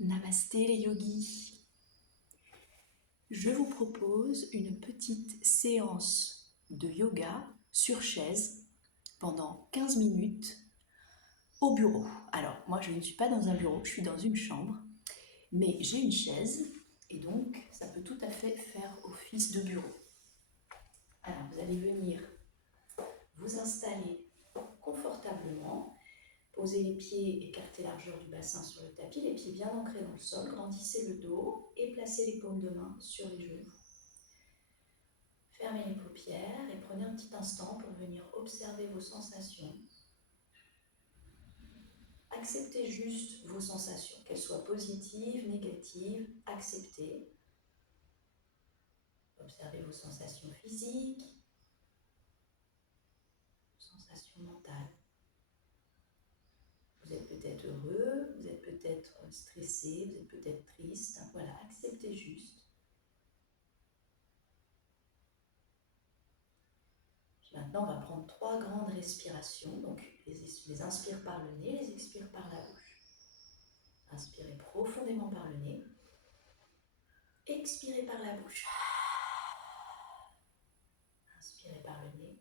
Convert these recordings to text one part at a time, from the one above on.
Namasté les yogis. Je vous propose une petite séance de yoga sur chaise pendant 15 minutes au bureau. Alors, moi je ne suis pas dans un bureau, je suis dans une chambre, mais j'ai une chaise et donc ça peut tout à fait faire office de bureau. Alors, vous allez venir vous installer confortablement. Posez les pieds, écartez largeur du bassin sur le tapis, les pieds bien ancrés dans le sol, grandissez le dos et placez les paumes de main sur les genoux. Fermez les paupières et prenez un petit instant pour venir observer vos sensations. Acceptez juste vos sensations, qu'elles soient positives, négatives, acceptez. Observez vos sensations physiques, sensations mentales. Vous êtes peut-être heureux, vous êtes peut-être stressé, vous êtes peut-être triste. Voilà, acceptez juste. Maintenant, on va prendre 3 grandes respirations. Donc, les inspire par le nez, les expire par la bouche. Inspirez profondément par le nez. Expirez par la bouche. Inspirez par le nez.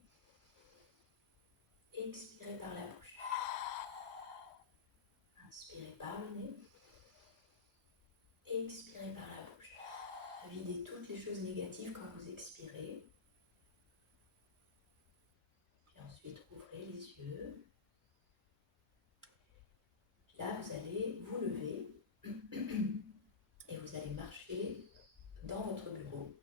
Expirez par la bouche. Inspirez par le nez. Expirez par la bouche. Videz toutes les choses négatives quand vous expirez. Puis ensuite, ouvrez les yeux. Puis là, vous allez vous lever et vous allez marcher dans votre bureau.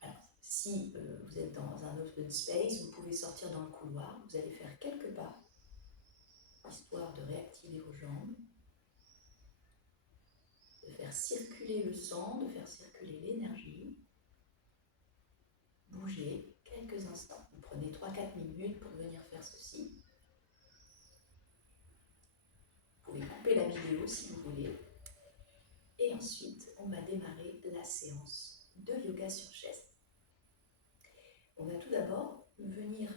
Alors, si vous êtes dans un open space, vous pouvez sortir dans le couloir. Vous allez faire quelques pas, histoire de réactiver vos jambes, de faire circuler le sang, de faire circuler l'énergie. Bougez quelques instants. Vous prenez 3-4 minutes pour venir faire ceci. Vous pouvez couper la vidéo si vous voulez. Et ensuite, on va démarrer la séance de yoga sur chaise. On va tout d'abord venir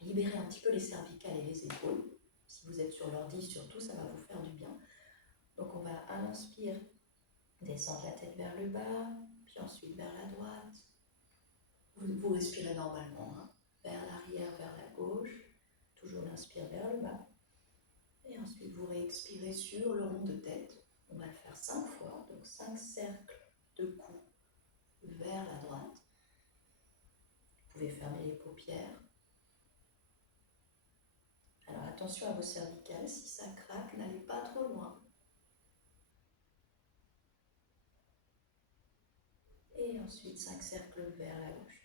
libérer un petit peu les cervicales et les épaules. Si vous êtes sur l'ordi, surtout, ça va vous faire du bien. Donc on va à l'inspire descendre la tête vers le bas, puis ensuite vers la droite. Vous respirez normalement, hein, vers l'arrière, vers la gauche. Toujours l'inspire vers le bas. Et ensuite vous réexpirez sur le rond de tête. On va le faire 5 fois, donc 5 cercles de coups vers la droite. Vous pouvez fermer les paupières. Alors attention à vos cervicales, si ça craque, n'allez pas trop loin. Et ensuite 5 cercles vers la gauche.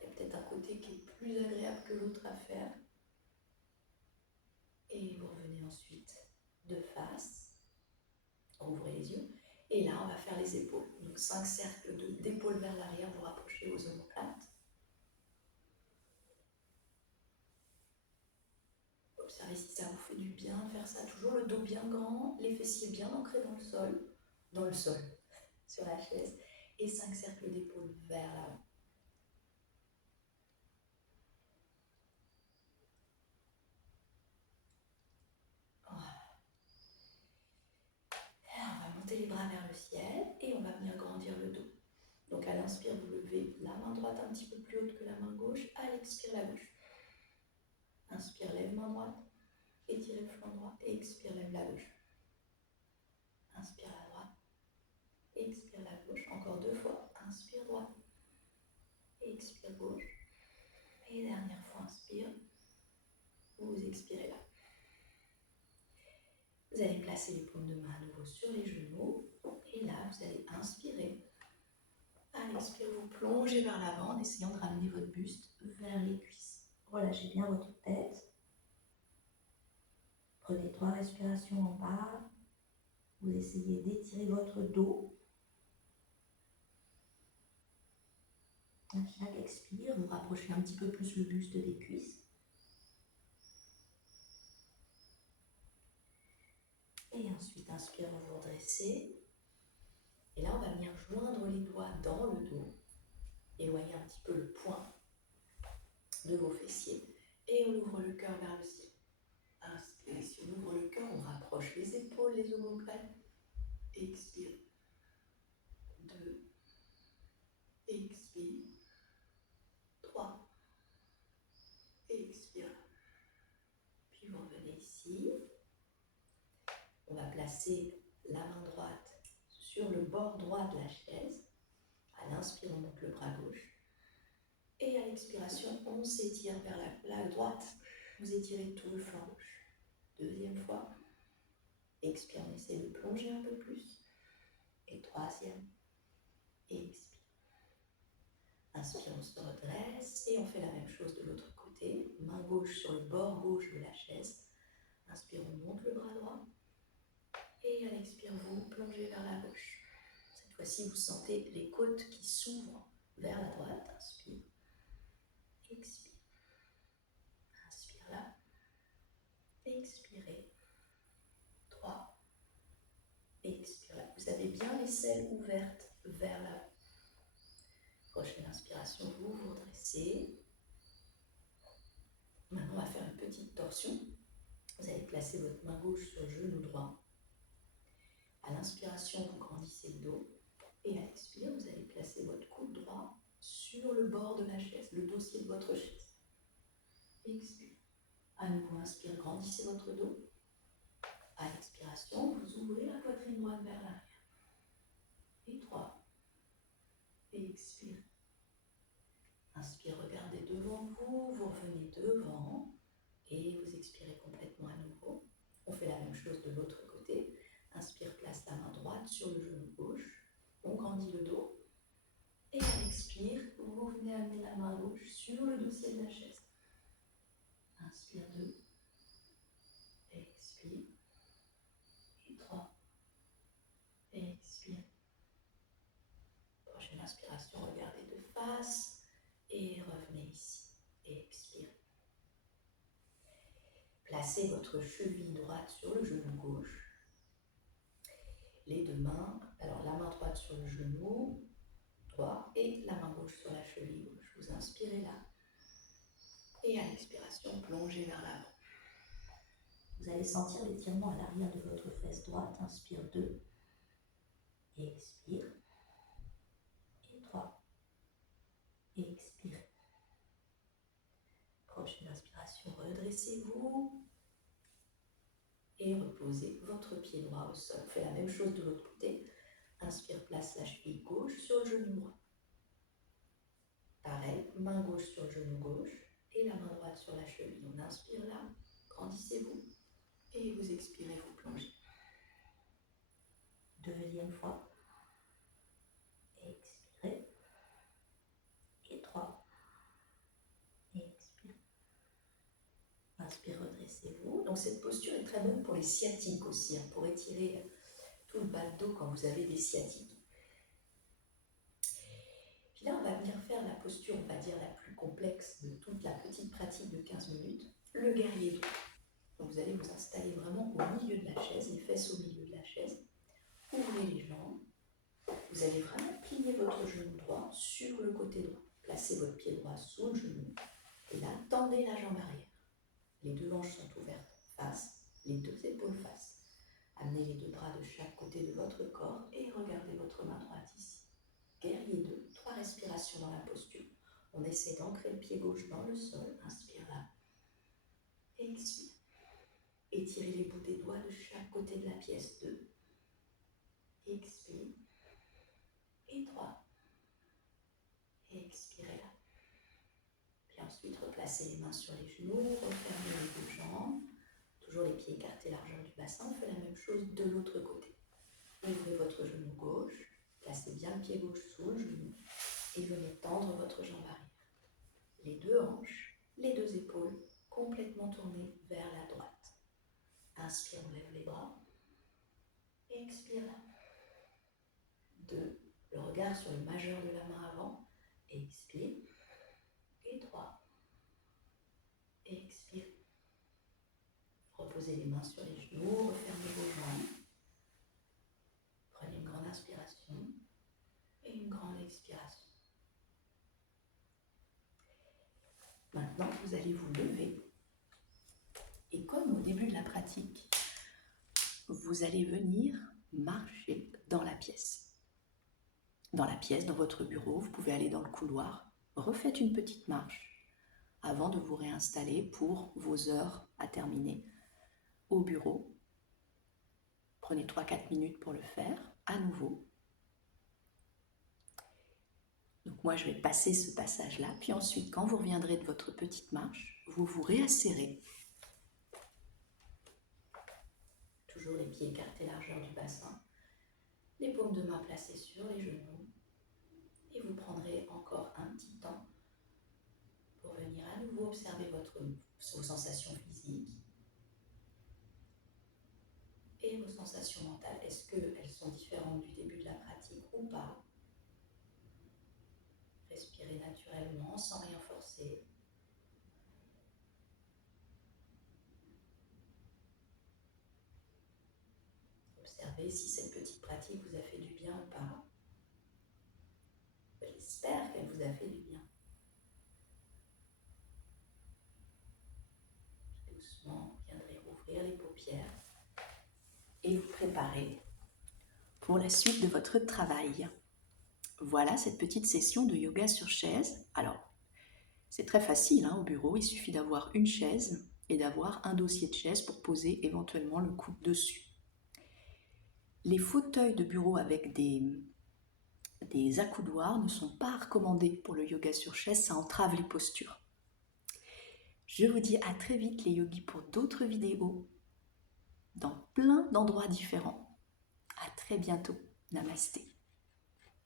Il y a peut-être un côté qui est plus agréable que l'autre à faire. Et vous revenez ensuite de face. Ouvrez les yeux. Et là, on va faire les épaules. Donc 5 cercles d'épaules vers l'arrière, vous rapprochez vos omoplates. Observez si ça vous fait du bien de faire ça. Toujours le dos bien grand, les fessiers bien ancrés dans le sol, sur la chaise. Et 5 cercles d'épaules vers l'avant. Voilà. Alors, on va monter les bras vers le ciel et on va venir grandir le dos. Donc à l'inspire, vous levez la main droite un petit peu plus haute que la main gauche. À l'expire, la gauche. Inspire, lève main droite. Étirez le flanc droit. Expire, lève la gauche. Inspire la droite. Expire la gauche. Encore 2 fois. Inspire droite. Expire gauche. Et dernière fois, inspire. Vous expirez là. Vous allez placer les paumes de main à nouveau sur les genoux. Et là, vous allez inspirer. À l'expire, vous plongez vers l'avant en essayant de ramener votre buste vers les cuisses. Relâchez bien votre tête. Prenez 3 respirations en bas. Vous essayez d'étirer votre dos. À chaque expire, vous rapprochez un petit peu plus le buste des cuisses. Et ensuite, inspire, vous vous redressez. Et là, on va venir joindre les doigts doigts dans le dos. Éloignez un petit peu le poing de vos fessiers. Et on ouvre le cœur vers le ciel. Inspire. Si on ouvre le cœur, on rapproche les épaules, les omoplates. Expire. 2. Expire. 3. Expire. Puis vous revenez ici. On va placer la main droite sur le bord droit de la chaise. À l'inspire, on monte le bras gauche. Et à l'expiration, on s'étire vers la droite. Vous étirez tout le flanc gauche. Deuxième fois. Expire, on essaie de plonger un peu plus. Et troisième. Expire. Inspire, on se redresse. Et on fait la même chose de l'autre côté. Main gauche sur le bord gauche de la chaise. Inspire, on monte le bras droit. Et à l'expire, vous plongez vers la gauche. Cette fois-ci, vous sentez les côtes qui s'ouvrent vers la droite. Inspire. Expire. Inspire là. Expirez. 3. Expire là. Vous avez bien les selles ouvertes vers l'avant. Prochaine inspiration, vous vous redressez. Maintenant, on va faire une petite torsion. Vous allez placer votre main gauche sur le genou droit. À l'inspiration, vous grandissez le dos. Et à l'expire, vous allez placer votre coude droit sur le bord de la chaise, le dossier de votre chaise. Expire. À nouveau, inspire, grandissez votre dos. À l'expiration, vous ouvrez la poitrine droite vers l'arrière. Et 3. Expire. Inspire, regardez devant vous, vous revenez devant. Et vous expirez complètement à nouveau. On fait la même chose de l'autre côté. Inspire, place la main droite sur le genou gauche. On grandit le dos. Et à l'expire, vous venez amener la main gauche sur le dossier de la chaise. Inspire 2. Expire. Et 3. Expire. Prochaine inspiration, regardez de face. Et revenez ici. Expire. Placez votre cheville droite sur le genou gauche. Les deux mains, alors la main droite sur le genou droit et la main gauche sur la cheville gauche. Vous inspirez là. Et à l'expiration, plongez vers l'avant. Vous allez sentir l'étirement à l'arrière de votre fesse droite. Inspire 2. Expire. Et 3. Expire. Prochaine inspiration, redressez-vous. Et reposez votre pied droit au sol. Faites la même chose de l'autre côté. Inspire, place la cheville gauche sur le genou droit. Pareil, main gauche sur le genou gauche et la main droite sur la cheville. On inspire là, grandissez-vous et vous expirez, vous plongez. Deuxième fois. Expirez. Et 3. Expire. Inspire, redressez-vous. Donc cette posture est très bonne pour les sciatiques aussi, pour étirer tout le bas de dos quand vous avez des sciatiques. Puis là, on va venir faire la posture, on va dire, la plus complexe de toute la petite pratique de 15 minutes, le guerrier droit. Donc vous allez vous installer vraiment au milieu de la chaise, les fesses au milieu de la chaise. Ouvrez les jambes. Vous allez vraiment plier votre genou droit sur le côté droit. Placez votre pied droit sous le genou. Et là, tendez la jambe arrière. Les deux hanches sont ouvertes face, les deux épaules face. Amenez les deux bras de chaque côté de votre corps et regardez votre main droite ici. Guerrier 2, 3 respirations dans la posture. On essaie d'ancrer le pied gauche dans le sol. Inspire là. Expire. Étirez les bouts des doigts de chaque côté de la pièce. 2. Expire. Et 3. Expirez là. Puis ensuite, replacez les mains sur les genoux. Refermez les deux jambes. Toujours les pieds écartés largeur du bassin. On fait la même chose de l'autre côté. Ouvrez votre genou gauche. Placez bien le pied gauche sous le genou et venez tendre votre jambe arrière. Les deux hanches, les deux épaules complètement tournées vers la droite. Inspire, on lève les bras. Expire là. 2. Le regard sur le majeur de la main avant. Expire. Et 3. Expire. Reposez les mains sur les genoux, refermez vos jambes. Prenez une grande inspiration et une grande expiration. Maintenant, vous allez vous lever. Et comme au début de la pratique, vous allez venir marcher dans la pièce. Dans la pièce, dans votre bureau, vous pouvez aller dans le couloir. Refaites une petite marche avant de vous réinstaller pour vos heures à terminer au bureau. Prenez 3-4 minutes pour le faire à nouveau. Donc moi, je vais passer ce passage-là. Puis ensuite, quand vous reviendrez de votre petite marche, vous vous réassérez. Toujours les pieds écartés largeur du bassin. Les paumes de main placées sur les genoux. Et vous prendrez encore un petit temps pour venir à nouveau observer vos sensations physiques et vos sensations mentales. Est-ce qu'elles sont différentes du début de la pratique ou pas? Respirez naturellement, sans rien forcer. Observez si cette petite pratique vous a fait du bien ou pas. J'espère qu'elle vous a fait du bien. Doucement, vous viendrez ouvrir les paupières et vous préparer pour la suite de votre travail. Voilà cette petite session de yoga sur chaise. Alors, c'est très facile au bureau, il suffit d'avoir une chaise et d'avoir un dossier de chaise pour poser éventuellement le coude dessus. Les fauteuils de bureau avec des accoudoirs ne sont pas recommandés pour le yoga sur chaise, ça entrave les postures. Je vous dis à très vite les yogis pour d'autres vidéos dans plein d'endroits différents. À très bientôt. Namasté.